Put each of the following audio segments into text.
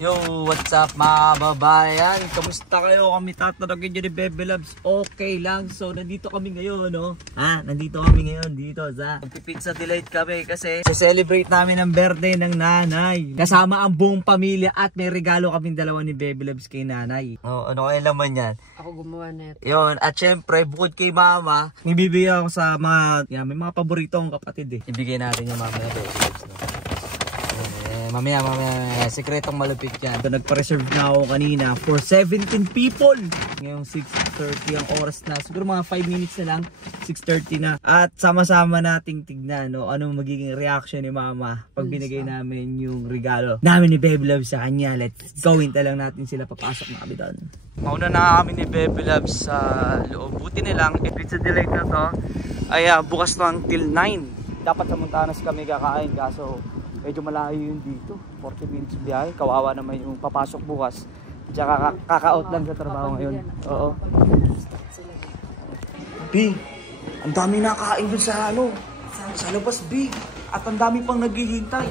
Yo, what's up mga kababayan? Kamusta kayo? Kami tatanagin dyan ni Bebe Loves. Okay lang. So, nandito kami ngayon, no? Nandito kami ngayon dito sa Pizza Delight kami kasi celebrate namin ang birthday ng nanay. Kasama ang buong pamilya at may regalo kaming dalawa ni Bebe Loves kay nanay. Oh, ano kaya naman yan? Ako gumawa nito. Yun, at syempre, bukod kay mama, ibibigay ako sa mga, may mga paborito akong kapatid eh. Ibigay natin yung mama na Bebe Loves, no? Mamaya, sekretong malupit yan. So, nagpa-reserve na ako kanina for 17 people. Ngayong 6:30 ang oras na. Siguro mga 5 minutes na lang. 6:30 na. At sama-sama nating tignan, no? Ano magiging reaction ni mama pag binigay namin yung regalo namin ni Bebe Loves sa kanya. Let's go. Hinta lang natin sila. Papasok na kami doon. Mauna na kami ni Bebe Loves sa loob. Buti nilang Pizza Delight na to ay bukas na until 9. Dapat sa Montanas kami kakain kaso medyo malayo yun dito, 40 minutes biyahe. Kawawa naman yung papasok bukas. Tsaka kaka-out lang sa trabaho ngayon. Oo. B, ang dami nakain dun sa sa labas B. At ang dami pang naghihintay.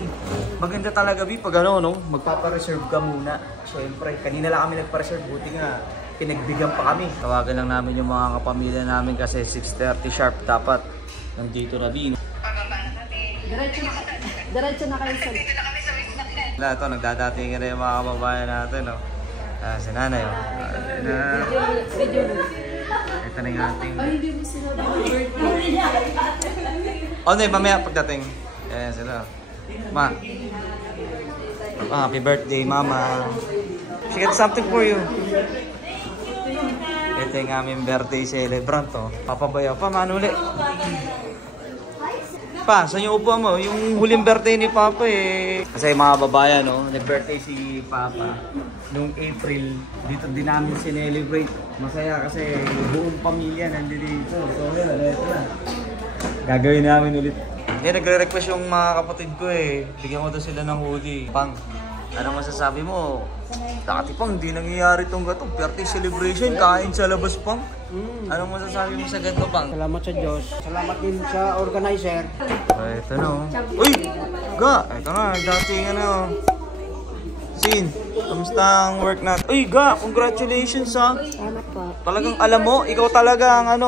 Maganda talaga B pag magpapa-reserve ka muna. Siyempre, kanina lang kami nagpa-reserve. Buti nga, pinagbigyan pa kami. Tawagan lang namin yung mga kapamilya namin kasi 6:30 sharp dapat nandito na B. Diretso na kayo sa... Wala ito, nagdadating na yung mga kababayan natin, no? Si nanay, oh. Ito na yung ating... Ay, hindi mo sinabi ang birthday. Oh, hindi, mamaya pagdating. Ayan sila. Ma. Happy birthday, mama. She got something for you. Ito yung aming birthday celebrant, oh. Papabayaw pa, manuli. Pa, saan yung upuan mo? Yung huling birthday ni Papa eh. Kasi mga babayan, no? Nag-birthday si Papa noong April. Dito din namin sinelebrate. Masaya kasi buong pamilya nandito dito. So yun, ito na. Gagawin namin ulit. Hindi, nagre-request yung mga kapatid ko eh. Bigyan ko daw sila ng hoodie. Pang, anong masasabi mo? Dati pang, hindi nangyayari itong gato. Birthday celebration, kain sa labas pang. Anong masasabi mo sa ganito, Pang? Salamat sa Diyos. Salamat din sa organizer. Ito na. Uy! Ga! Ito na. Dating Sin, kamusta ang work natin? Uy, Ga! Congratulations ha! Salamat po. Talagang alam mo, ikaw talaga ang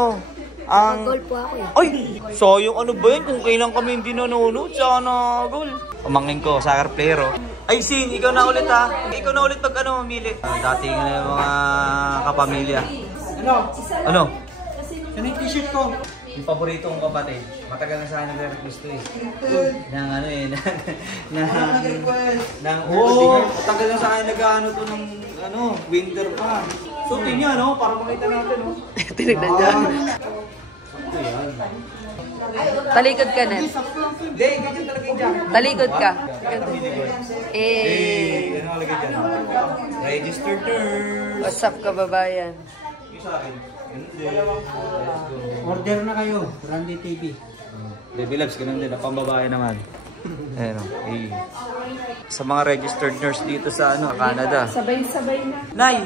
Goal po ako eh. Ay! So yung ba yun? Kung kailan kami hindi nanonood, sana goal. Pamangkin ko, soccer player oh. Ay, Sin, ikaw na ulit ha. Ikaw na ulit pag mamili. Dating na yung mga kapamilya. Ano? Ano yung t-shirt ko? Yung paborito kong kapatid. Matagal na sana nag-request to eh. Matagal na sana to ng winter pa. So tingnan para makita natin Tinignan dyan. Talikod ka, Net. Hindi, ganyan talaga dyan. Talikod ka. Ano kalagay dyan? Registered nurse. What's up, kababayan? Sa akin. Order na kayo. Randy TV. Bebe Loves, ganun din. Pambabae naman. Ayan o. Sa mga registered nurse dito sa Canada. Sabay-sabay na. Nay,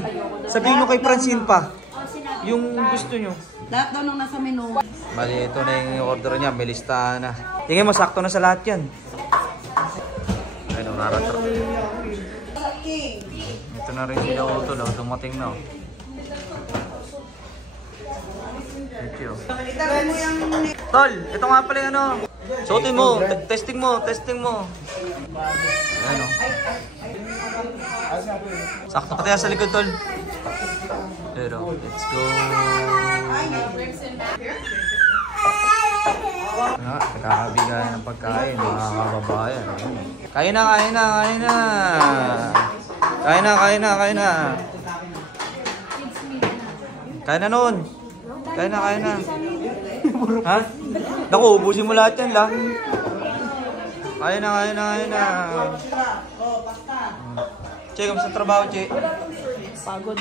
sabihin nyo kay Francine pa. Yung gusto nyo. Lahat daw nung nasa menu. Mali, ito na yung order niya. May listahan na. Tingin mo, sakto na sa lahat yan. Ayun o, naratrap. Ito na rin sila utol. Dumating na o. Tol, ito nga pala yung suotin mo, testing mo. Ayan o. Sakto pati sa likod, Tol. Pero, let's go. Nakakabigayan ng pagkain, mga kababayan. Kain na. Kain na nun. Kain na. Ha? Naku, ubusin mo lahat yan lang. Kain na. Che, kamusta trabaho, Che? Pagod.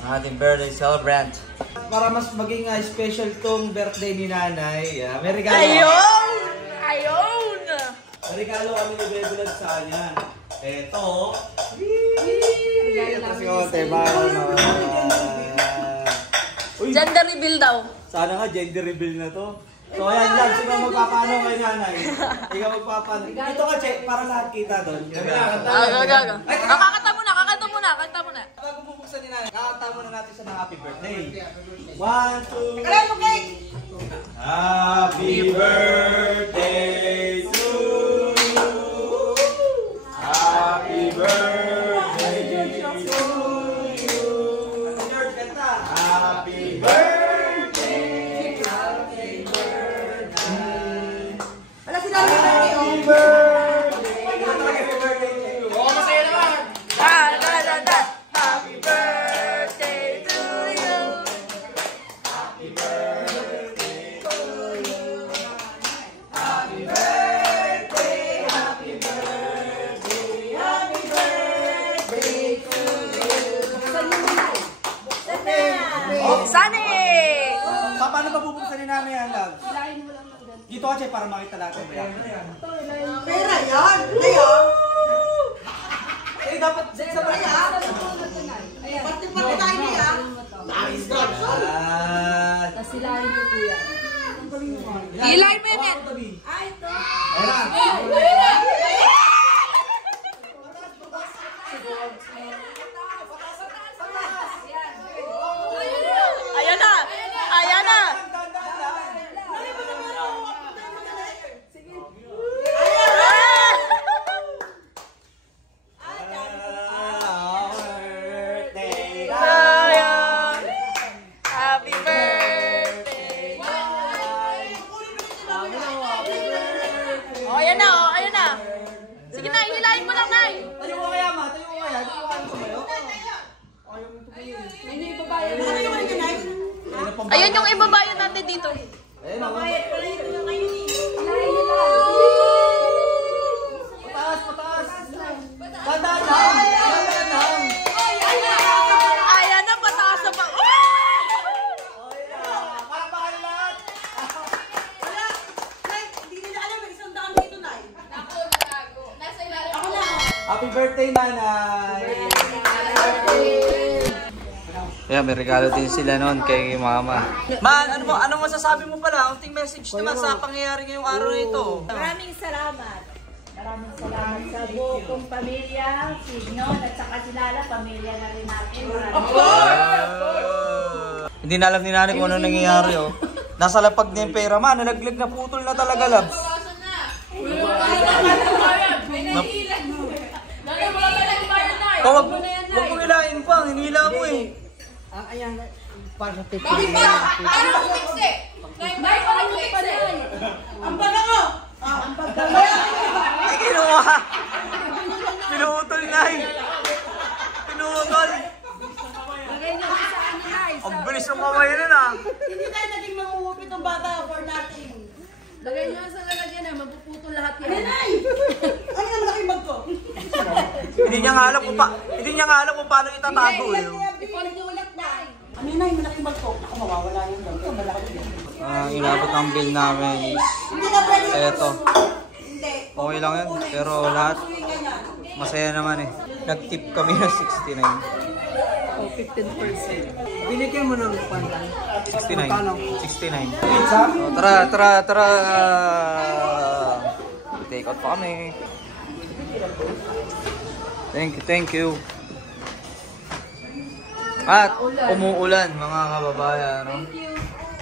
Ating birthday celebrant. Para mas maging special tong birthday ni nanay, may regalo. Ayun! May regalo kami ni Bebe Loves sa kanya. Eto. Ito si Ote, bago naman. Gender reveal daw. Sana nga gender reveal na to. So ayan lang, sino magpapano kay nanay? Ikaw magpapano. Dito ka, Che, para lahat kita doon. Gaga. Kakanta muna. Bago bubuksan ni nanay, kakanta muna natin sa mga happy birthday. 1, 2, Happy birthday to you. Happy birthday to you. George, kanta. Happy birthday. Happy birthday. Wala sinabi na Happy birthday. Happy birthday to you. Oo, masaya naman. Happy birthday to you. Happy birthday to you. Happy birthday. Happy birthday. Happy birthday to you. Sani! Paano ba bubuksan ni nanay yan, love? Dito ka, Che, para makita natin. Pera yan! Ngayon! Eh, dapat sa Kaya! Pati-pati tayo niya! Tapos silahin niyo po yan. Hilahin mo yan yan. Ay, ito! Ayan na! Ayan na! Happy birthday! Oh, ayan na, oh, ayan na. Sige na, hilahin mo lang, Nay. Tayo ko kaya, ma. Tayo ko kaya. Tayo ko kaya ko kayo. Ayun yung ibabayan natin dito. Ayun, ako. Pataas. Tandaan lang. Ayan na, pataas na pa. Para pa kayo lahat. Wala! Nay, hindi nila alam, may isang daan dito, Nay. Ako na! Happy birthday, nanay. Yeah, may regalo din sila noon kay mama. Man, ano masasabi mo pala? Unting message naman sa pangyayari ngayong araw na ito. Maraming salamat. Maraming salamat sa buong pamilya, si Nyon at saka si Lala, pamilya na rin natin. Hindi na alam ni nanay kung ano nangyayari, oh. Nasa lapag niya yung pera, man. Nalaglag na putol na talaga, labs. Wag mo hilahin pa. Hinila mo eh. Ayan, para sa picture. Ang baga ko! Ang baga ko! Ay, kinuha. Pinutol na eh. Pinutol. Ang bilis ng kamay nun ah. Hindi tayo naging mangungupit ng bata for nothing. Lagay niyo sa lalagyan na, magpuputol lahat yan. Nanay! Ano yung malaking bag ko? Hindi niya nga alam kung paano itatago eh. Ipag-ulat na. Ano yun, Nay? Malaking bag ko. Ako, mawawala yun. Ito, malaki din. Inabot ang bill namin is Hindi na pwede. eto. Hindi. Okay lang yun, pero lahat masaya naman eh. Nag-tip kami ng 69. Oh, 15%. Binigyan mo ng pantan. 69. 69. So, tara. Take out pa kami. Thank you. At umuulan mga kababayan. No?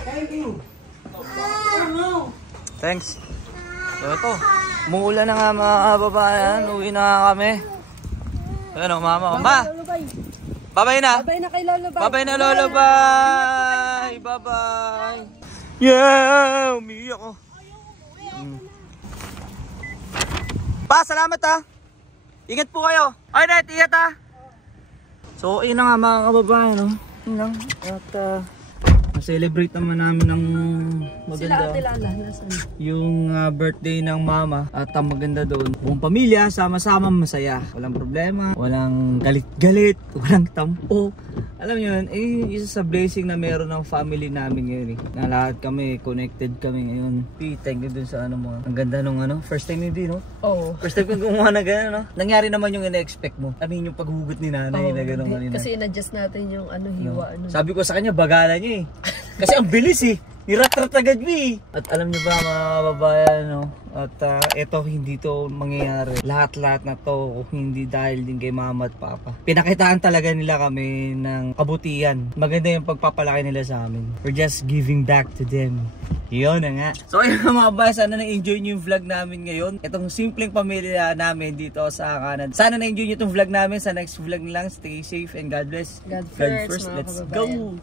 Thank you. Thanks. So ito, umuulan na nga mga kababayan. Uwi na kami. Ayan o, mama. Ma! Babay na! Babay na kay Lolo ba? Babay na, Lolo. Bye! Bye-bye! Yeah! Umiiyak ko. Pa, salamat ha! Ingat po kayo! Ay, net! Ingat ha! So, yun na nga mga kababayan, no? Yun lang. At, celebrate naman namin ng maganda. Sila Lala, nasaan? Yung birthday ng mama at ang maganda doon. Buong pamilya, sama-sama masaya. Walang problema, walang galit-galit, walang tampo. Alam niyo yun, isa sa blessing na meron ng family namin ngayon eh. Na lahat kami, connected kami ngayon. Thank you dun sa ano mo. Ang ganda nung first time hindi no? Oo. First time kong gumawa na gano'n no? Nangyari naman yung ina-expect mo. I mean yung paghugot ni nanay na gano'n kanina. Kasi in-adjust natin yung hiwa. Sabi ko sa kanya, bagalan niya eh. Kasi ang bilis eh. Nirat-rat agad mi. At alam niyo ba mga babayan, no? At eto, hindi to mangyayari. Lahat-lahat na to, hindi dahil din kay mama at papa. Pinakitaan talaga nila kami ng kabutihan. Maganda yung pagpapalaki nila sa amin. We're just giving back to them. Yun na nga. So ayun mga babayan, sana na-enjoy niyo yung vlog namin ngayon. Itong simpleng pamilya namin dito sa Canada. Sana na-enjoy niyo itong vlog namin. Sa next vlog lang, stay safe and God bless. God first, mga Let's kababayan. go!